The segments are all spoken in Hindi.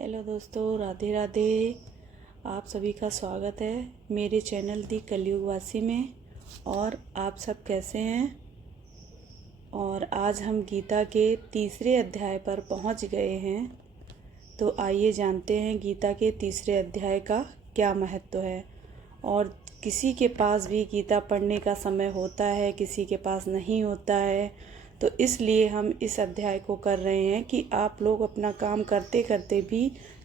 हेलो दोस्तों, राधे राधे। आप सभी का स्वागत है मेरे चैनल दी कलयुगवासी में। और आप सब कैसे हैं? और आज हम गीता के तीसरे अध्याय पर पहुंच गए हैं। तो आइए जानते हैं गीता के तीसरे अध्याय का क्या महत्व है। और किसी के पास भी गीता पढ़ने का समय होता है, किसी के पास नहीं होता है। तो इसलिए हम इस अध्याय को कर रहे हैं कि आप लोग अपना काम करते करते भी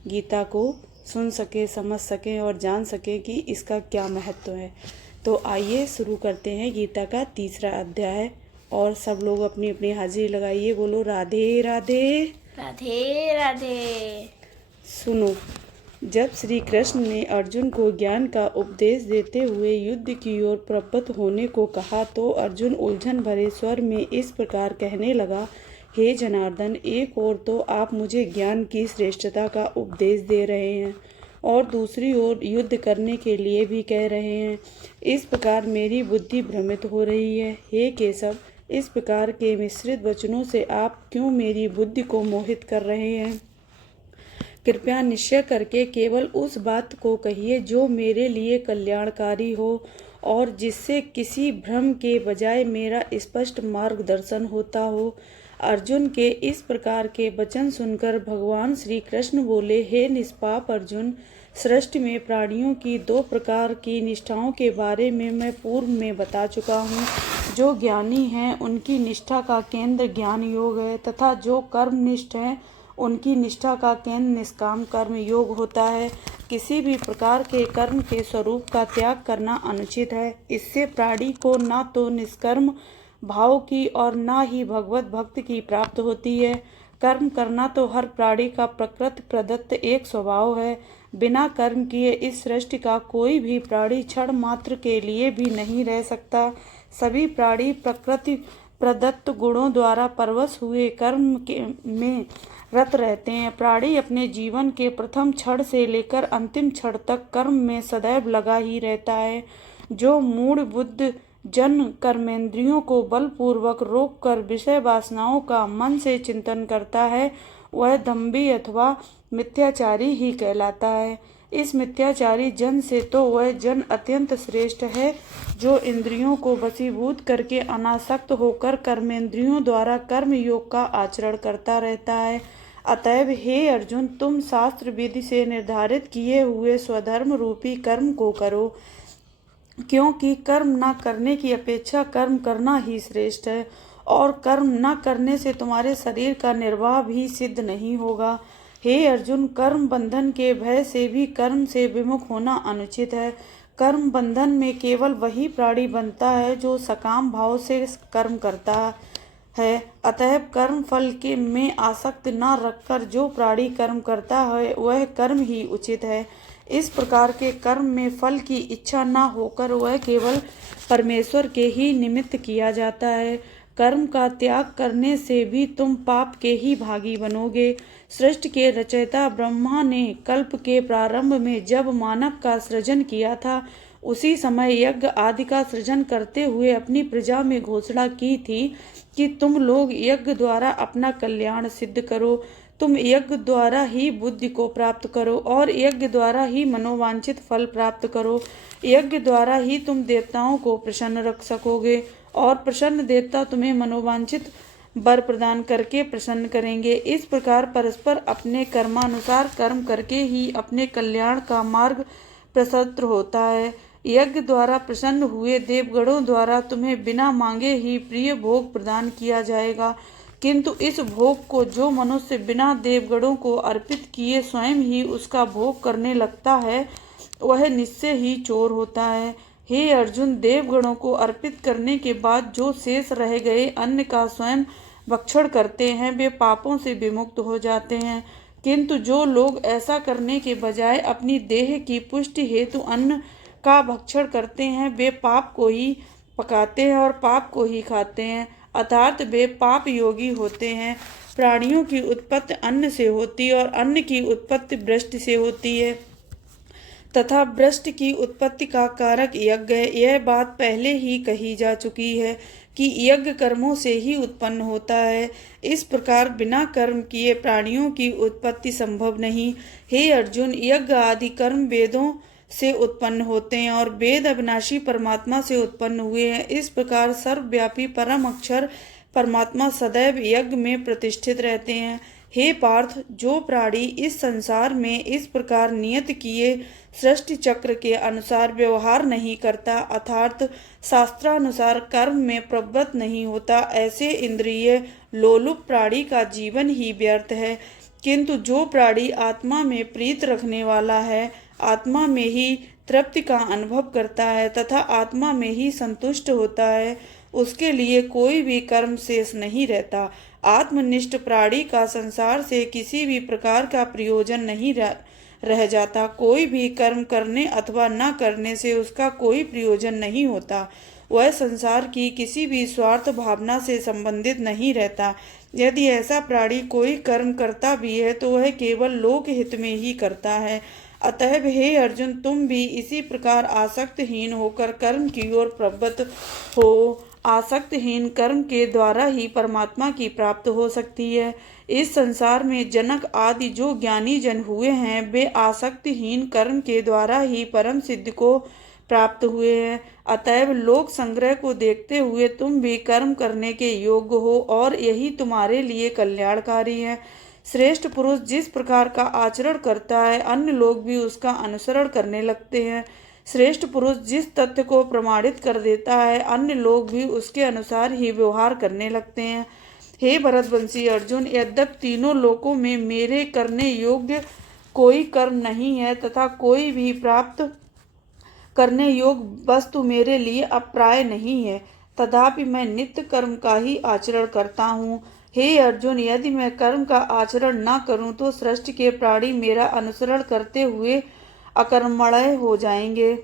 गीता को सुन सकें, समझ सकें और जान सकें कि इसका क्या महत्व है। तो आइए शुरू करते हैं गीता का तीसरा अध्याय। और सब लोग अपनी अपनी हाजिरी लगाइए, बोलो राधे राधे। राधे राधे। सुनो, जब श्री कृष्ण ने अर्जुन को ज्ञान का उपदेश देते हुए युद्ध की ओर प्रवृत्त होने को कहा तो अर्जुन उलझन भरे स्वर में इस प्रकार कहने लगा, हे जनार्दन, एक ओर तो आप मुझे ज्ञान की श्रेष्ठता का उपदेश दे रहे हैं और दूसरी ओर युद्ध करने के लिए भी कह रहे हैं। इस प्रकार मेरी बुद्धि भ्रमित हो रही है। हे केशव, इस प्रकार के मिश्रित वचनों से आप क्यों मेरी बुद्धि को मोहित कर रहे हैं? कृपया निश्चय करके केवल उस बात को कहिए जो मेरे लिए कल्याणकारी हो और जिससे किसी भ्रम के बजाय मेरा स्पष्ट मार्गदर्शन होता हो। अर्जुन के इस प्रकार के वचन सुनकर भगवान श्री कृष्ण बोले, हे निष्पाप अर्जुन, सृष्टि में प्राणियों की दो प्रकार की निष्ठाओं के बारे में मैं पूर्व में बता चुका हूँ। जो ज्ञानी हैं उनकी निष्ठा का केंद्र ज्ञान योग है तथा जो कर्मनिष्ठ हैं उनकी निष्ठा का केंद्र निष्काम कर्म योग होता है। किसी भी प्रकार के कर्म के स्वरूप का त्याग करना अनुचित है। इससे प्राणी को न तो निष्कर्म भाव की और न ही भगवत भक्ति की प्राप्त होती है। कर्म करना तो हर प्राणी का प्रकृति प्रदत्त एक स्वभाव है। बिना कर्म किए इस सृष्टि का कोई भी प्राणी क्षण मात्र के लिए भी नहीं रह सकता। सभी प्राणी प्रकृति प्रदत्त गुणों द्वारा परवश हुए कर्म में रत रहते हैं। प्राणी अपने जीवन के प्रथम क्षण से लेकर अंतिम क्षण तक कर्म में सदैव लगा ही रहता है। जो मूढ़ बुद्ध जन कर्मेंद्रियों को बलपूर्वक रोककर विषय वासनाओं का मन से चिंतन करता है वह दंभी अथवा मिथ्याचारी ही कहलाता है। इस मिथ्याचारी जन से तो वह जन अत्यंत श्रेष्ठ है जो इंद्रियों को वशीभूत करके अनासक्त होकर कर्मेंद्रियों द्वारा कर्म योग का आचरण करता रहता है। अतएव हे अर्जुन, तुम शास्त्र विधि से निर्धारित किए हुए स्वधर्म रूपी कर्म को करो, क्योंकि कर्म न करने की अपेक्षा कर्म करना ही श्रेष्ठ है और कर्म न करने से तुम्हारे शरीर का निर्वाह भी सिद्ध नहीं होगा। हे अर्जुन, कर्म बंधन के भय से भी कर्म से विमुख होना अनुचित है। कर्म बंधन में केवल वही प्राणी बनता है जो सकाम भाव से कर्म करता है। अतः कर्म फल के में आसक्त न रखकर जो प्राणी कर्म करता है वह कर्म ही उचित है। इस प्रकार के कर्म में फल की इच्छा न होकर वह केवल परमेश्वर के ही निमित्त किया जाता है। कर्म का त्याग करने से भी तुम पाप के ही भागी बनोगे। सृष्टि के रचयिता ब्रह्मा ने कल्प के प्रारंभ में जब मानव का सृजन किया था उसी समय यज्ञ आदि का सृजन करते हुए अपनी प्रजा में घोषणा की थी कि तुम लोग यज्ञ द्वारा अपना कल्याण सिद्ध करो। तुम यज्ञ द्वारा ही बुद्धि को प्राप्त करो और यज्ञ द्वारा ही मनोवांछित फल प्राप्त करो। यज्ञ द्वारा ही तुम देवताओं को प्रसन्न रख सकोगे और प्रसन्न देवता तुम्हें मनोवांछित वर प्रदान करके प्रसन्न करेंगे। इस प्रकार परस्पर अपने कर्मानुसार कर्म करके ही अपने कल्याण का मार्ग प्रशस्त होता है। यज्ञ द्वारा प्रसन्न हुए देवगणों द्वारा तुम्हें बिना मांगे ही प्रिय भोग प्रदान किया जाएगा, किंतु इस भोग को जो मनुष्य बिना देवगणों को अर्पित किए स्वयं ही उसका भोग करने लगता है वह निश्चय ही चोर होता है। हे अर्जुन, देवगणों को अर्पित करने के बाद जो शेष रह गए अन्न का स्वयं भक्षण करते हैं वे पापों से विमुक्त हो जाते हैं, किंतु जो लोग ऐसा करने के बजाय अपनी देह की पुष्टि हेतु अन्न का भक्षण करते हैं वे पाप को ही पकाते हैं और पाप को ही खाते हैं, अर्थात वे पाप योगी होते हैं। प्राणियों की उत्पत्ति अन्न से होती है और अन्न की उत्पत्ति वृष्टि से होती है तथा वृष्टि की उत्पत्ति का कारक यज्ञ है। यह बात पहले ही कही जा चुकी है। कि यज्ञ कर्मों से ही उत्पन्न होता है। इस प्रकार बिना कर्म किए प्राणियों की उत्पत्ति संभव नहीं। हे अर्जुन, यज्ञ आदि कर्म वेदों से उत्पन्न होते हैं और वेद अविनाशी परमात्मा से उत्पन्न हुए हैं। इस प्रकार सर्वव्यापी परम अक्षर परमात्मा सदैव यज्ञ में प्रतिष्ठित रहते हैं। हे पार्थ, जो प्राणी इस संसार में इस प्रकार नियत किए सृष्टि चक्र के अनुसार व्यवहार नहीं करता, अर्थात शास्त्रानुसार कर्म में प्रवृत्त नहीं होता, ऐसे इंद्रिय लोलुप प्राणी का जीवन ही व्यर्थ है। किंतु जो प्राणी आत्मा में प्रीत रखने वाला है, आत्मा में ही तृप्ति का अनुभव करता है तथा आत्मा में ही संतुष्ट होता है, उसके लिए कोई भी कर्म शेष नहीं रहता। आत्मनिष्ठ प्राणी का संसार से किसी भी प्रकार का प्रयोजन नहीं रह जाता। कोई भी कर्म करने अथवा न करने से उसका कोई प्रयोजन नहीं होता। वह संसार की किसी भी स्वार्थ भावना से संबंधित नहीं रहता। यदि ऐसा प्राणी कोई कर्म करता भी है तो वह केवल लोक हित में ही करता है। अतएव हे अर्जुन, तुम भी इसी प्रकार आसक्तहीन होकर कर्म की ओर प्रवृत्त हो। आसक्तहीन कर्म के द्वारा ही परमात्मा की प्राप्त हो सकती है। इस संसार में जनक आदि जो ज्ञानी जन हुए हैं, वे आसक्तिहीन कर्म के द्वारा ही परम सिद्धि को प्राप्त हुए हैं। अतएव लोक संग्रह को देखते हुए तुम भी कर्म करने के योग्य हो और यही तुम्हारे लिए कल्याणकारी है। श्रेष्ठ पुरुष जिस प्रकार का आचरण करता है, अन्य लोग भी उसका अनुसरण करने लगते हैं। श्रेष्ठ पुरुष जिस तथ्य को प्रमाणित कर देता है, अन्य लोग भी उसके अनुसार ही व्यवहार करने लगते हैं। हे भरतवंशी अर्जुन, यद्यपि तीनों लोकों में मेरे करने योग्य कोई कर्म नहीं है तथा कोई भी प्राप्त करने योग्य वस्तु मेरे लिए अप्राय नहीं है, तथापि मैं नित्य कर्म का ही आचरण करता हूँ। हे अर्जुन, यदि मैं कर्म का आचरण न करूं तो सृष्टि के प्राणी मेरा अनुसरण करते हुए अकर्मण्य हो जाएंगे।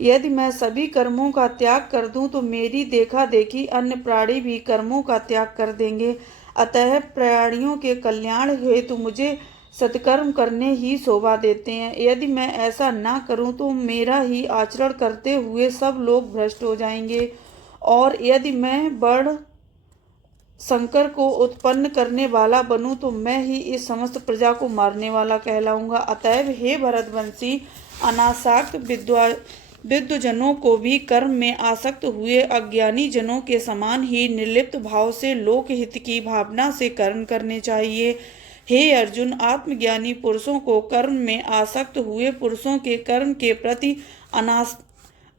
यदि मैं सभी कर्मों का त्याग कर दूं तो मेरी देखा देखी अन्य प्राणी भी कर्मों का त्याग कर देंगे। अतः प्राणियों के कल्याण हेतु मुझे सत्कर्म करने ही शोभा देते हैं। यदि मैं ऐसा ना करूं तो मेरा ही आचरण करते हुए सब लोग भ्रष्ट हो जाएंगे और यदि मैं बढ़ शंकर को उत्पन्न करने वाला बनूं तो मैं ही इस समस्त प्रजा को मारने वाला कहलाऊंगा। अतएव हे भरतवंशी, अनासक्त विद्वजनों को भी कर्म में आसक्त हुए अज्ञानी जनों के समान ही निर्लिप्त भाव से लोकहित की भावना से कर्म करने चाहिए। हे अर्जुन, आत्मज्ञानी पुरुषों को कर्म में आसक्त हुए पुरुषों के कर्म के प्रति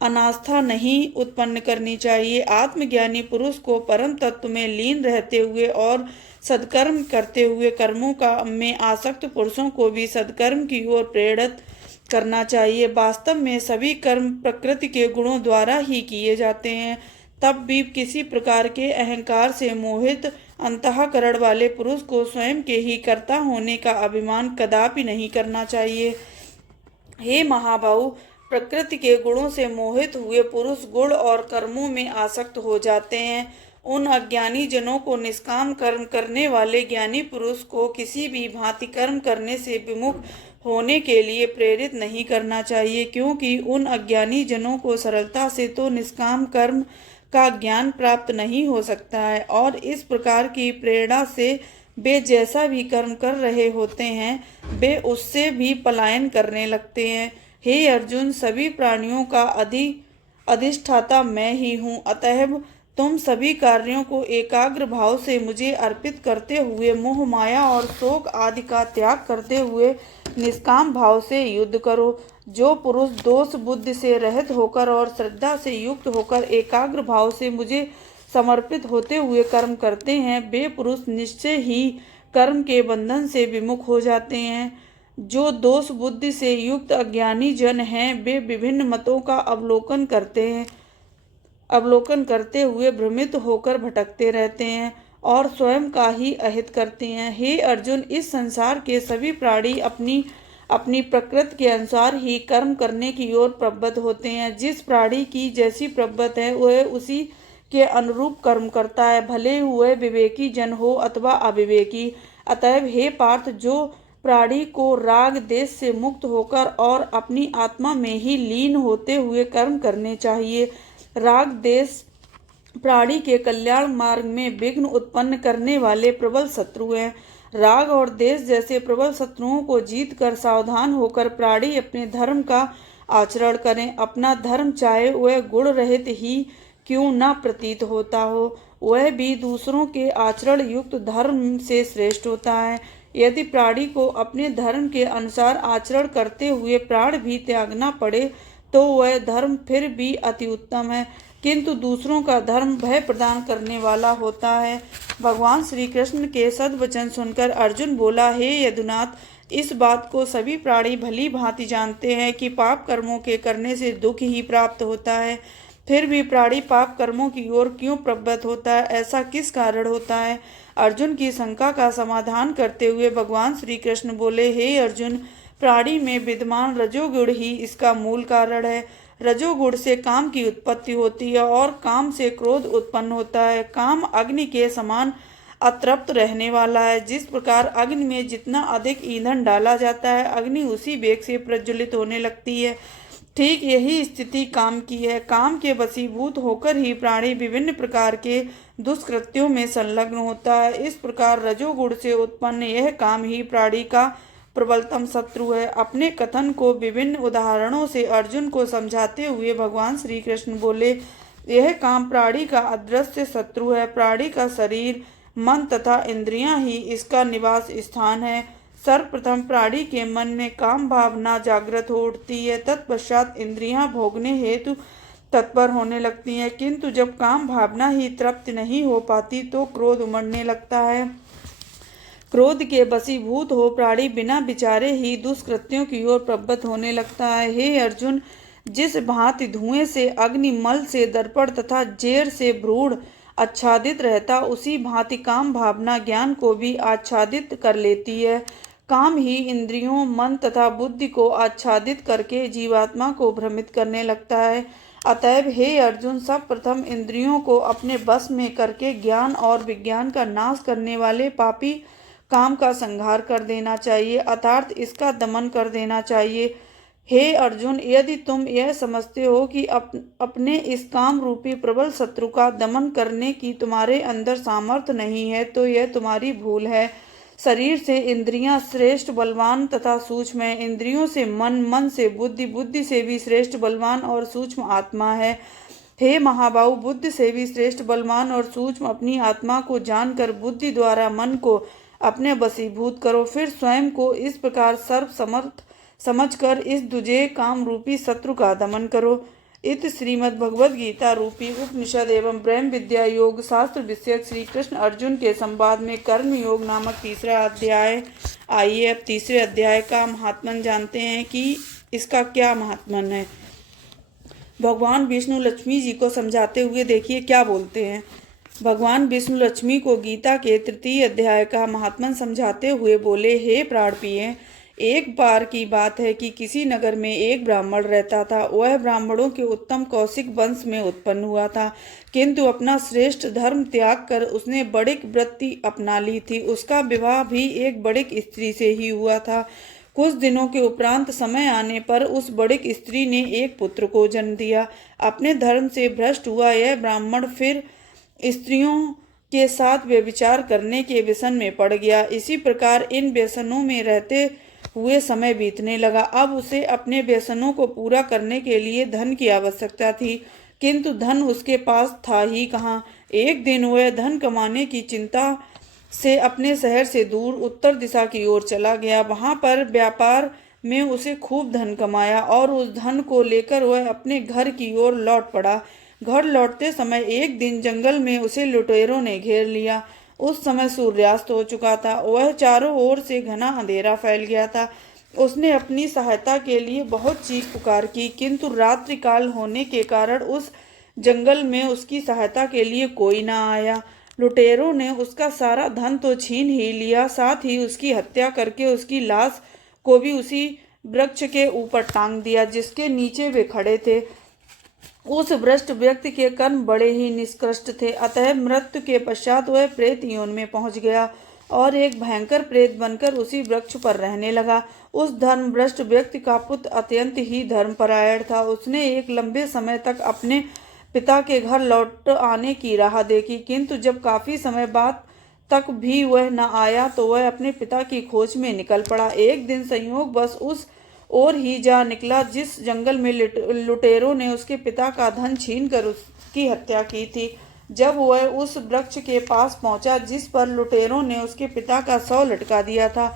अनास्था नहीं उत्पन्न करनी चाहिए। आत्मज्ञानी पुरुष को परम तत्व में लीन रहते हुए और सत्कर्म करते हुए कर्मों का में आसक्त पुरुषों को भी सत्कर्म की ओर प्रेरित करना चाहिए। वास्तव में सभी कर्म प्रकृति के गुणों द्वारा ही किए जाते हैं। तब भी किसी प्रकार के अहंकार से मोहित अंतःकरण वाले पुरुष को स्वयं के ही कर्ता होने का अभिमान कदापि नहीं करना चाहिए। हे महाबाहु, प्रकृति के गुणों से मोहित हुए पुरुष गुण और कर्मों में आसक्त हो जाते हैं। उन अज्ञानी जनों को निष्काम कर्म करने वाले ज्ञानी पुरुष को किसी भी भांति कर्म करने से विमुख होने के लिए प्रेरित नहीं करना चाहिए, क्योंकि उन अज्ञानी जनों को सरलता से तो निष्काम कर्म का ज्ञान प्राप्त नहीं हो सकता है और इस प्रकार की प्रेरणा से वे जैसा भी कर्म कर रहे होते हैं वे उससे भी पलायन करने लगते हैं। हे अर्जुन, सभी प्राणियों का अधिष्ठाता मैं ही हूँ। अतएव तुम सभी कार्यों को एकाग्र भाव से मुझे अर्पित करते हुए मोह माया और शोक आदि का त्याग करते हुए निष्काम भाव से युद्ध करो। जो पुरुष दोष बुद्धि से रहित होकर और श्रद्धा से युक्त होकर एकाग्र भाव से मुझे समर्पित होते हुए कर्म करते हैं, वे पुरुष निश्चय ही कर्म के बंधन से विमुख हो जाते हैं। जो दोष बुद्धि से युक्त अज्ञानी जन हैं, वे विभिन्न मतों का अवलोकन करते हुए भ्रमित होकर भटकते रहते हैं और स्वयं का ही अहित करते हैं। हे अर्जुन, इस संसार के सभी प्राणी अपनी अपनी प्रकृति के अनुसार ही कर्म करने की ओर प्रवृत्त होते हैं। जिस प्राणी की जैसी प्रवृत्ति है वह उसी के अनुरूप कर्म करता है, भले हुए विवेकी जन हो अथवा अविवेकी। अतएव हे पार्थ, जो प्राणी को राग देश से मुक्त होकर और अपनी आत्मा में ही लीन होते हुए कर्म करने चाहिए, राग देश प्राणी के कल्याण मार्ग में विघ्न उत्पन्न करने वाले प्रबल शत्रु हैं। राग और देश जैसे प्रबल शत्रुओं को जीतकर सावधान होकर प्राणी अपने धर्म का आचरण करें। अपना धर्म चाहे वह गुण रहित ही क्यों न प्रतीत होता हो, वह भी दूसरों के आचरण युक्त धर्म से श्रेष्ठ होता है। यदि प्राणी को अपने धर्म के अनुसार आचरण करते हुए प्राण भी त्यागना पड़े तो वह धर्म फिर भी अति उत्तम है, किंतु दूसरों का धर्म भय प्रदान करने वाला होता है। भगवान श्री कृष्ण के सद्वचन सुनकर अर्जुन बोला, हे यदुनाथ, इस बात को सभी प्राणी भली भांति जानते हैं कि पाप कर्मों के करने से दुख ही प्राप्त होता है, फिर भी प्राणी पाप कर्मों की ओर क्यों प्रवृत्त होता है, ऐसा किस कारण होता है। अर्जुन की शंका का समाधान करते हुए भगवान श्री कृष्ण बोले, हे अर्जुन, प्राणी में विद्यमान रजोगुण ही इसका मूल कारण है। रजोगुण से काम की उत्पत्ति होती है और काम से क्रोध उत्पन्न होता है। काम अग्नि के समान अतृप्त रहने वाला है। जिस प्रकार अग्नि में जितना अधिक ईंधन डाला जाता है, अग्नि उसी वेग से प्रज्वलित होने लगती है। ठीक यही स्थिति काम की है। काम के वशीभूत होकर ही प्राणी विभिन्न प्रकार के दुष्कृत्यों में संलग्न होता है। इस प्रकार रजोगुण से उत्पन्न यह काम ही प्राणी का प्रबलतम शत्रु है। अपने कथन को विभिन्न उदाहरणों से अर्जुन को समझाते हुए भगवान श्री कृष्ण बोले, यह काम प्राणी का अदृश्य शत्रु है। प्राणी का शरीर, मन तथा इंद्रियां ही इसका निवास स्थान है। सर्वप्रथम प्राणी के मन में काम भावना जागृत हो उठती है, तत्पश्चात इंद्रियां भोगने हेतु तत्पर होने लगती हैं, किंतु जब काम भावना ही तृप्त नहीं हो पाती तो क्रोध उमड़ने लगता है। क्रोध के वशीभूत हो प्राणी बिना विचारे ही दुष्कृत्यों की ओर प्रवृत्त होने लगता है। हे अर्जुन, जिस भांति धुएं से, अग्नि, मल से, दर्पण तथा जेर से भ्रूण आच्छादित रहता, उसी भांति काम भावना ज्ञान को भी आच्छादित कर लेती है। काम ही इंद्रियों, मन तथा बुद्धि को आच्छादित करके जीवात्मा को भ्रमित करने लगता है। अतएव हे अर्जुन, सब प्रथम इंद्रियों को अपने बस में करके ज्ञान और विज्ञान का नाश करने वाले पापी काम का संहार कर देना चाहिए, अर्थात इसका दमन कर देना चाहिए। हे अर्जुन, यदि तुम यह समझते हो कि अपने इस काम रूपी प्रबल शत्रु का दमन करने की तुम्हारे अंदर सामर्थ्य नहीं है तो यह तुम्हारी भूल है। शरीर से इंद्रियां श्रेष्ठ बलवान तथा सूक्ष्म है। इंद्रियों से मन, मन से बुद्धि, बुद्धि से भी श्रेष्ठ बलवान और सूक्ष्म आत्मा है। हे महाबाहु, बुद्धि से भी श्रेष्ठ बलवान और सूक्ष्म अपनी आत्मा को जानकर बुद्धि द्वारा मन को अपने वशीभूत करो, फिर स्वयं को इस प्रकार सर्व समर्थ समझकर इस दुजे काम रूपी शत्रु का दमन करो। इत श्रीमद् भगवद गीता रूपी उपनिषद एवं ब्रह्म विद्या योग शास्त्र विषयक श्री कृष्ण अर्जुन के संवाद में कर्म योग नामक तीसरा अध्याय। आइए अब तीसरे अध्याय का महात्मन जानते हैं कि इसका क्या महात्मन है। भगवान विष्णु लक्ष्मी जी को समझाते हुए देखिए क्या बोलते हैं। भगवान विष्णु लक्ष्मी को गीता के तृतीय अध्याय का महात्मन समझाते हुए बोले, हे प्राणप्रिय, एक बार की बात है कि किसी नगर में एक ब्राह्मण रहता था। वह ब्राह्मणों के उत्तम कौशिक वंश में उत्पन्न हुआ था, किंतु अपना श्रेष्ठ धर्म त्याग कर उसने बड़िक वृत्ति अपना ली थी। उसका विवाह भी एक बड़िक स्त्री से ही हुआ था। कुछ दिनों के उपरांत समय आने पर उस बड़िक स्त्री ने एक पुत्र को जन्म दिया। अपने धर्म से भ्रष्ट हुआ यह ब्राह्मण फिर स्त्रियों के साथ व्यभिचार करने के व्यसन में पड़ गया। इसी प्रकार इन व्यसनों में रहते हुए समय बीतने लगा। अब उसे अपने व्यसनों को पूरा करने के लिए धन की आवश्यकता थी, किंतु धन उसके पास था ही कहाँ। एक दिन वह धन कमाने की चिंता से अपने शहर से दूर उत्तर दिशा की ओर चला गया। वहां पर व्यापार में उसे खूब धन कमाया और उस धन को लेकर वह अपने घर की ओर लौट पड़ा। घर लौटते समय एक दिन जंगल में उसे लुटेरों ने घेर लिया। उस समय सूर्यास्त हो चुका था। वह चारों ओर से घना अंधेरा फैल गया था। उसने अपनी सहायता के लिए बहुत चीख पुकार की, किंतु रात्रि काल होने के कारण उस जंगल में उसकी सहायता के लिए कोई न आया। लुटेरों ने उसका सारा धन तो छीन ही लिया, साथ ही उसकी हत्या करके उसकी लाश को भी उसी वृक्ष के ऊपर टांग दिया जिसके नीचे वे खड़े थे। उस भ्रष्ट व्यक्ति के कर्म बड़े ही निष्कृष्ट थे। अतः मृत्यु के पश्चात वह प्रेत योनि में पहुंच गया और एक भयंकर प्रेत बनकर उसी वृक्ष पर रहने लगा। उस धर्म भ्रष्ट व्यक्ति का पुत्र अत्यंत ही धर्मपरायण था। उसने एक लंबे समय तक अपने पिता के घर लौट आने की राह देखी, किंतु जब काफी समय बाद तक भी वह न आया तो वह अपने पिता की खोज में निकल पड़ा। एक दिन संयोगवश उस ओर ही जा निकला जिस जंगल में लुटेरों ने उसके पिता का धन छीनकर उसकी हत्या की थी। जब वह उस वृक्ष के पास पहुंचा जिस पर लुटेरों ने उसके पिता का शव लटका दिया था,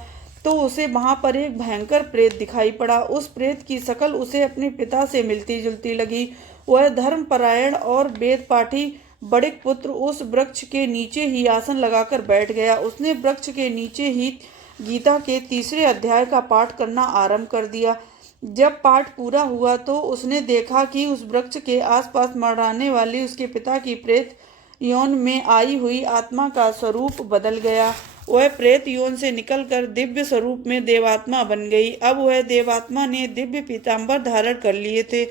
तो उसे वहां पर एक भयंकर प्रेत दिखाई पड़ा। उस प्रेत की शकल उसे अपने पिता से मिलती जुलती लगी। वह धर्मपरायण और वेद पाठी बड़िक पुत्र उस वृक्ष के नीचे ही आसन लगाकर बैठ गया। उसने वृक्ष के नीचे ही गीता के 3 अध्याय का पाठ करना आरंभ कर दिया। जब पाठ पूरा हुआ तो उसने देखा कि उस वृक्ष के आसपास मंडराने वाली उसके पिता की प्रेत यौन में आई हुई आत्मा का स्वरूप बदल गया। वह प्रेत यौन से निकलकर दिव्य स्वरूप में देवात्मा बन गई। अब वह देवात्मा ने दिव्य पीताम्बर धारण कर लिए थे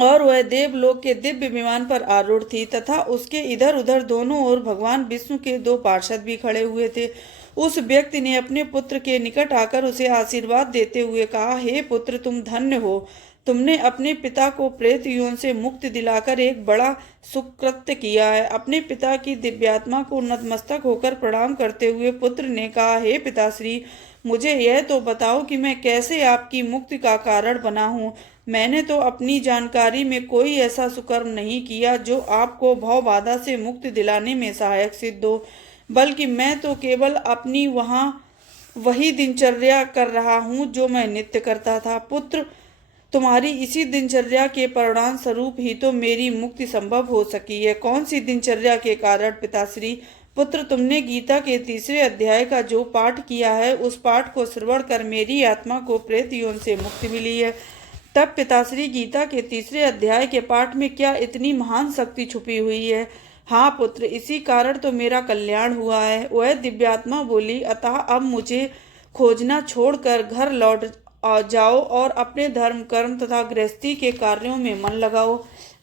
और वह देवलोक के दिव्य विमान पर आरूढ़ थी तथा उसके इधर उधर दोनों ओर भगवान विष्णु के 2 पार्षद भी खड़े हुए थे। उस व्यक्ति ने अपने पुत्र के निकट आकर उसे आशीर्वाद देते हुए कहा, हे पुत्र, तुम धन्य हो। तुमने अपने पिता को प्रेत यौन से मुक्ति दिलाकर एक बड़ा सुकृत्य किया है। अपने पिता की दिव्यात्मा को नतमस्तक होकर प्रणाम करते हुए पुत्र ने कहा, हे पिताश्री, मुझे यह तो बताओ कि मैं कैसे आपकी मुक्ति का कारण बना हूँ। मैंने तो अपनी जानकारी में कोई ऐसा सुकर्म नहीं किया जो आपको भव बाधा से मुक्ति दिलाने में सहायक सिद्ध हो, बल्कि मैं तो केवल अपनी वही दिनचर्या कर रहा हूँ जो मैं नित्य करता था। पुत्र, तुम्हारी इसी दिनचर्या के परिणाम स्वरूप ही तो मेरी मुक्ति संभव हो सकी है। कौन सी दिनचर्या के कारण पिताश्री? पुत्र, तुमने गीता के 3 अध्याय का जो पाठ किया है, उस पाठ को श्रवण कर मेरी आत्मा को प्रेत यौन से मुक्ति मिली है। तब पिताश्री, गीता के 3 अध्याय के पाठ में क्या इतनी महान शक्ति छुपी हुई है? हाँ पुत्र, इसी कारण तो मेरा कल्याण हुआ है। वह दिव्यात्मा बोली, अतः अब मुझे खोजना छोड़कर घर लौट जाओ और अपने धर्म कर्म तथा गृहस्थी के कार्यों में मन लगाओ।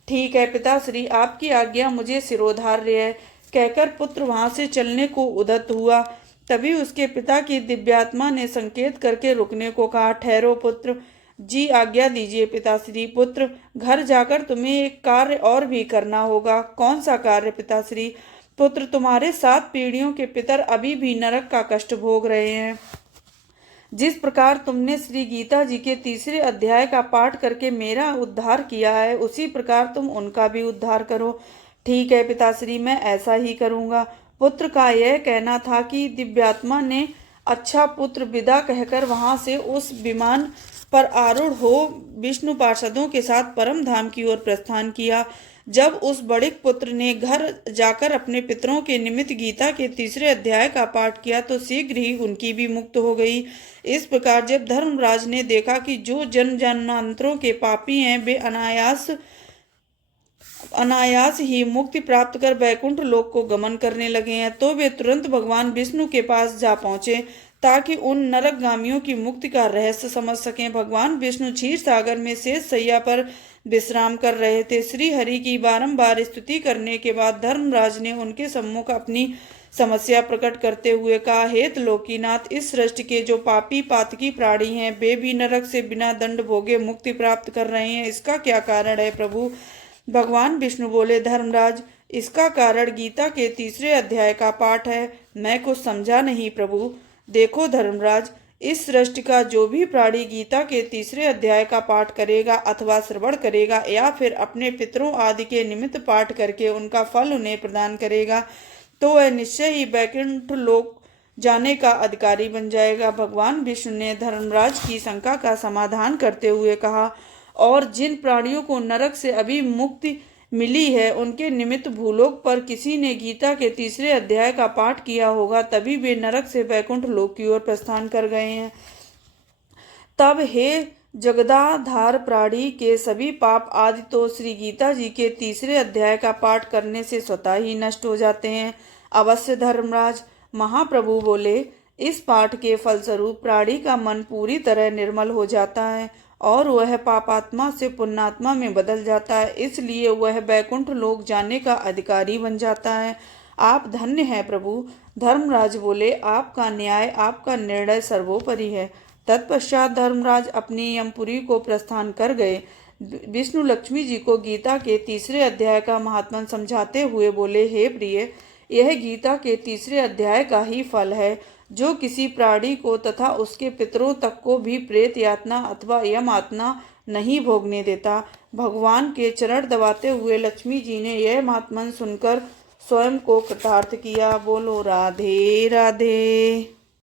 ठीक है पिताश्री, आपकी आज्ञा मुझे शिरोधार्य है, कहकर पुत्र वहां से चलने को उद्यत हुआ। तभी उसके पिता की दिव्यात्मा ने संकेत करके रुकने को कहा। ठहरो पुत्र। जी आज्ञा दीजिए पिताश्री। पुत्र, घर जाकर तुम्हें एक कार्य और भी करना होगा। कौन सा कार्य पिताश्री? पुत्र, तुम्हारे 7 पीढ़ियों के पितर अभी भी नरक का कष्ट भोग रहे हैं। जिस प्रकार तुमने श्री गीता जी के 3 अध्याय का पाठ करके मेरा उद्धार किया है, उसी प्रकार तुम उनका भी उद्धार करो। ठीक है पिताश्री, मैं ऐसा ही करूँगा। पुत्र का यह कहना था कि दिव्यात्मा ने अच्छा पुत्र, विदा कहकर वहां से उस विमान पर आरूढ़ हो विष्णु पार्षदों के साथ परम धाम की ओर प्रस्थान किया। जब उस बड़िक पुत्र ने घर जाकर अपने पितरों के निमित्त गीता के 3 अध्याय का पाठ किया तो शीघ्र ही उनकी भी मुक्त हो गई। इस प्रकार जब धर्मराज ने देखा कि जो जन्मांतरों के पापी हैं वे अनायास ही मुक्ति प्राप्त कर वैकुंठ लोक को गमन करने लगे हैं, तो वे तुरंत भगवान विष्णु के पास जा पहुंचे ताकि उन नरकगामियों की मुक्ति का रहस्य समझ सकें। भगवान विष्णु क्षीर सागर में शेष शैया पर विश्राम कर रहे थे। श्री हरि की बारंबार स्तुति करने के बाद धर्मराज ने उनके सम्मुख अपनी समस्या प्रकट करते हुए कहा, हे त्रिलोकीनाथ, इस सृष्टि के जो पापी पातकी प्राणी हैं वे भी नरक से बिना दंड भोगे मुक्ति प्राप्त कर रहे हैं। इसका क्या कारण है प्रभु? भगवान विष्णु बोले, धर्मराज, इसका कारण गीता के 3 अध्याय का पाठ है। मैं कुछ समझा नहीं प्रभु। देखो धर्मराज, इस सृष्टि का जो भी प्राणी गीता के 3 अध्याय का पाठ करेगा अथवा श्रवण करेगा या फिर अपने पितरों आदि के निमित्त पाठ करके उनका फल उन्हें प्रदान करेगा, तो वह निश्चय ही वैकुंठ लोक जाने का अधिकारी बन जाएगा। भगवान विष्णु ने धर्मराज की शंका का समाधान करते हुए कहा, और जिन प्राणियों को नरक से अभी मुक्ति मिली है उनके निमित्त भूलोक पर किसी ने गीता के 3 अध्याय का पाठ किया होगा, तभी वे नरक से वैकुंठ लोक की ओर प्रस्थान कर गए हैं। तब हे जगदाधार प्राणी के सभी पाप आदि तो श्री गीता जी के 3 अध्याय का पाठ करने से स्वतः ही नष्ट हो जाते हैं। अवश्य धर्मराज। महाप्रभु बोले, इस पाठ के फलस्वरूप प्राणी का मन पूरी तरह निर्मल हो जाता है और वह पापात्मा से पुण्यात्मा में बदल जाता है, इसलिए वह वैकुंठ लोक जाने का अधिकारी बन जाता है। आप धन्य हैं प्रभु। धर्मराज बोले, आपका न्याय, आपका निर्णय सर्वोपरि है। तत्पश्चात धर्मराज अपनी यमपुरी को प्रस्थान कर गए। विष्णु लक्ष्मी जी को गीता के 3 अध्याय का महात्म्य समझाते हुए बोले, हे प्रिय, यह गीता के 3 अध्याय का ही फल है जो किसी प्राणी को तथा उसके पितरों तक को भी प्रेत यातना अथवा यम यातना नहीं भोगने देता। भगवान के चरण दबाते हुए लक्ष्मी जी ने यह महात्म्य सुनकर स्वयं को कृतार्थ किया। बोलो राधे राधे।